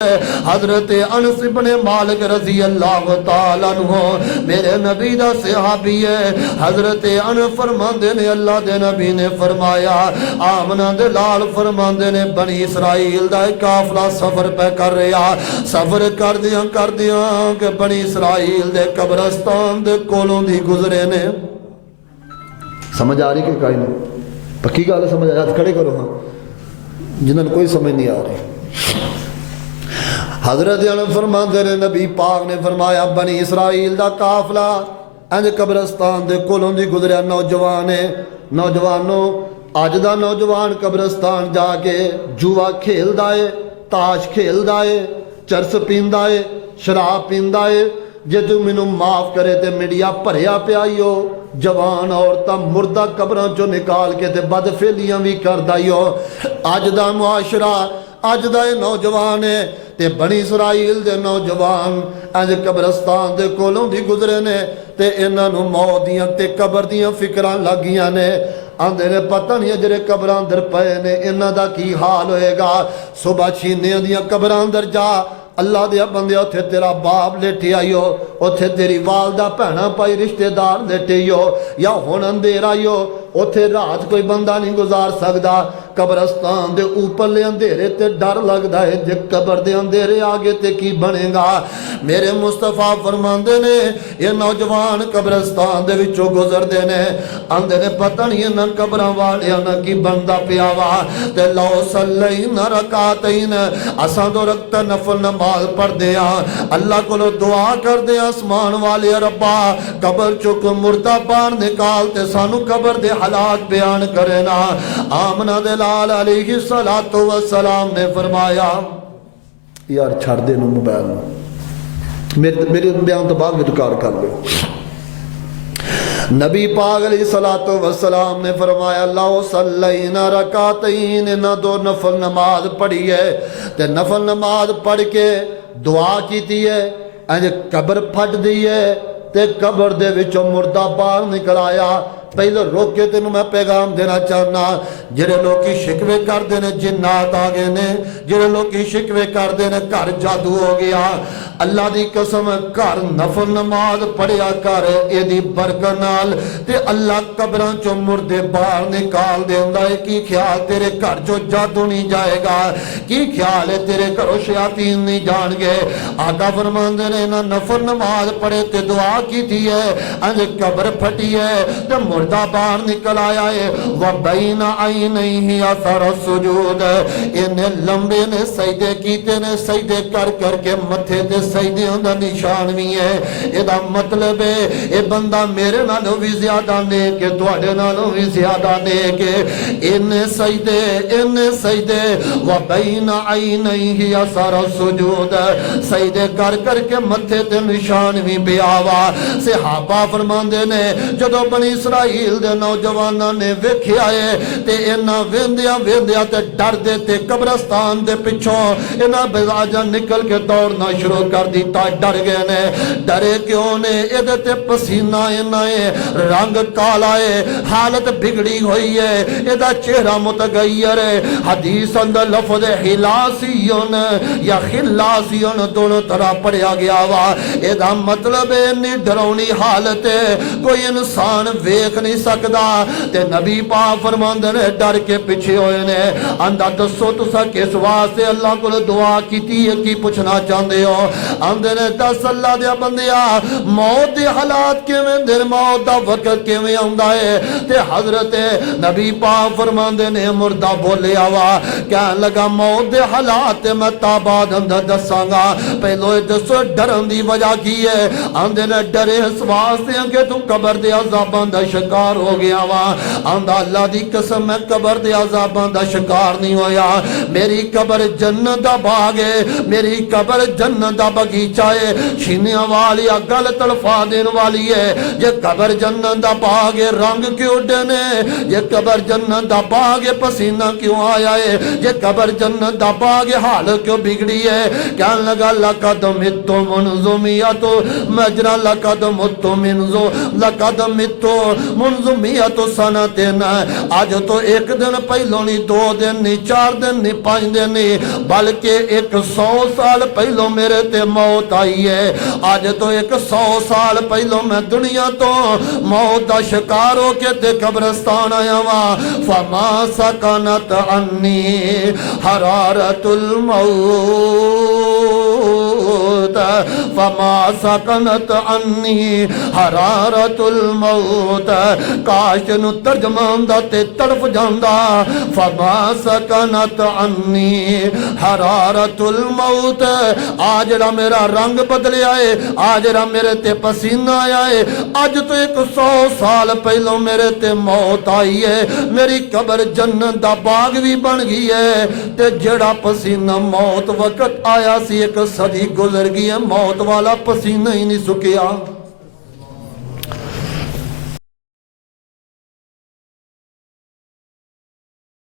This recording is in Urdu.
حضرت انس بن مالک رضی اللہ تعالیٰ عنہ میرے نبی دا صحابی ہے. حضرت انس فرماندے نے اللہ دے نبی نے فرمایا آمنہ دے لال فرماندے نے بنی اسرائیل دا ایک قافلہ سفر پہ کر رہا. سفر کر دیاں کہ بنی اسرائیل دے قبرستان دے کولوں دی گزرے نے. سمجھ آ رہی کہ کائیں نہیں پکی گل ہے؟ سمجھ آ رہی کھڑے کرو ہاں جنہوں نے کوئی سمجھ نہیں آ رہی. حضرت انس فرماندے نے نبی پاک نے فرمایا بنی اسرائیل دا قافلہ انج قبرستان دے کولوں دی گزریا. نوجوان ہے نوجوانوں اج دا نوجوان قبرستان جا کے جوا کھیلدا ہے تاش کھیلدا ہے چرس پیندا ہے شراب پیندا ہے. جے تو مینوں معاف کرے تے میڈیا بھریا پیا ہو جوان عورتاں مردہ قبراں چوں نکال کے تے بد فعلیاں بھی کردا ہو. اج دا معاشرہ اج دا نوجوان ہے تے بنی اسرائیل دے نوجوان اج قبرستان دے کولوں دی گزرے نے تے انہاں نوں موت دیاں تے قبر دیاں فکراں لگیاں نے. آندے نے پتہ نہیں جڑے قبراں اندر پئے نے انہاں دا کی حال ہوئے گا. صبح چھینیاں دیاں قبراں اندر جا اللہ دیا بندے اتھے تیرا باپ لیٹے آئی ہو اتھے تیری والدہ پہنا پائی رشتہ دار لیٹے ہو یا ہون اندھیرا ہی ہو اتھے رات کوئی بندہ نہیں گزار سکدا. قبرستان دے اوپر لے اندھیرے تے ڈر لگدا ہے جے قبر دے اندھیرے آگے تے کی بنے گا. میرے مصطفیٰ فرماندے نے یہ نوجوان قبرستان دے وچوں گزر دے نے آندے نے پتہ نہیں انہاں قبراں والیاں نہ کی بندہ پیا وا تے لو صلینا رکعتین اساں دو رکعت نفل نماز پڑھ دیا اللہ کو دعا کر دیا آسمان والے ربا قبر چک مردہ باہر نکال تے سانو قبر دے حالات بیان کرے نا. آمنہ دے لال علیہ السلام نے فرمایا یار چھڑ دے نو موبائل نو میرے بیان تو بعد میں دکار کر لے. نبی پاک علیہ السلام نے فرمایا اللہ صلینا رکعتین نہ دو نفل نماز پڑھی ہے تے نفل نماز پڑھ کے دعا کیتی ہے انج قبر پھٹ دی ہے تے قبر دے وچوں مردہ باہر نکل آیا. پہلے روک کے تینوں میں پیغام دینا چاہنا جڑے لوکی شکوے کر دینے جنات آگے نے جڑے لوکی شکوے کر دینے گھر جادو ہو گیا اللہ دی قسم گھر نفل نماز پڑھیا کر اے دی برکت نال تے اللہ قبراں چوں مردے باہر نکال دیندا ہے. کی خیال تیرے گھر چوں جادو نہیں جائے گا کی خیال ہے تیرے گھروں شیاطین نہیں جان گے. آقا فرماندے نے نہ نفل نماز پڑھے تے دعا کیتی ہے انج قبر پھٹی ہے تے مردہ باہر نکل آیا ہے. وَبَيْنَ عَيْنَيْهِ اثر السجود انہیں لمبے نے سجدے کیتے نے سجدے کر کر کے متھے تے سجدے دا نشان بھی ہے. ادا مطلب ہے اے بندہ میرے نالوں بھی زیادہ نیک ہے تواڈے نالوں بھی زیادہ نیک ہے. انہیں سجدے وَبَيْنَ عَيْنَيْهِ اثر السجود سجدے کر کر کے متھے تے نشان بھی بیاوا. صحابہ فرماندے نے جدو بنی اسرائیل دے نوجواناں نے ویکھیا ہے تے انہاں ویندیاں تے ڈر دے تے قبرستان دے پچھوں انہاں بزاجاں نکل کے دوڑنا شروع کر دیتا. ڈر گئے نے ڈرے کیوں نے ادھے تے پسینہ انہاں رنگ کالا ہے حالت بگڑی ہوئی ہے ادھا چہرہ متغیر ہے. حدیث اندر لفظ حلاسیون یا خلاسیون دونوں طرح پڑھیا گیا وا. ادھا مطلب انی ڈرونی حالت ہے کوئی انسان ویکھ نہیں سکدا تے نبی پاک فرماندے نے ڈر کے پیچھے ہوئے نے آندا دسو تساں کس واسطے اللہ کو دعا کیتی ہے کی پوچھنا چاہندے ہو. آندے نے دس اللہ دے بندیا موت دے حالات کیویں دے موت دا وقت کیویں آندا ہے تے حضرت نبی پاک فرماندے نے مردہ بولیا وا کہن لگا موت دے حالات میں تاباد اندر دساں گا. پہلو دسو ڈرن دی وجہ کی ہے. آندے نے ڈرے اس واسطے کہ تو قبر دے عذاباں دا شکار ہو گیا وا. آندا اللہ دی قسم میں قبر دے عذاباں دا شکار نہیں ہویا. میری قبر جنت دا باغ ہے میری قبر جنت دا باغیچہ ہے. چھینیاں والی گل تڑفا دین والی ہے. جے قبر جنت دا باغ ہے رنگ کیوں ڈنے جے قبر جنت دا باغ ہے پسینہ کیوں آیا ہے جے قبر جنت دا باغ ہے حال کیوں بگڑی ہے. کہنے لگا لقد مت منذ مجرا لقد مت منذ لقد مت منظمیت سنتن اج تو ایک دن پہلو نہیں 2 دن نہیں 4 دن نہیں 5 دن نہیں بلکہ 100 سال پہلو میرے تے موت آئی ہے اج تو 100 سال پہلو میں دنیا تو موت دا شکار ہو کے تے قبرستان آیا وا فما سکنت عنی حرارت الموت فما سکنت عنی حرارت الموت کاش نو ترجمہ ہوندا تے تڑپ جاندا فما سکنت عنی حرارت الموت آج جڑا میرا رنگ بدلیا ہے آج جڑا میرے تے پسینہ آیا ہے اج تو 100 سال پہلو میرے تے موت آئی ہے میری قبر جنت دا باغ بھی بن گئی ہے تے جڑا پسینہ موت وقت آیا سی 1 صدی گزر گئی ہے موت والا پسینہ ہی نہیں سکیا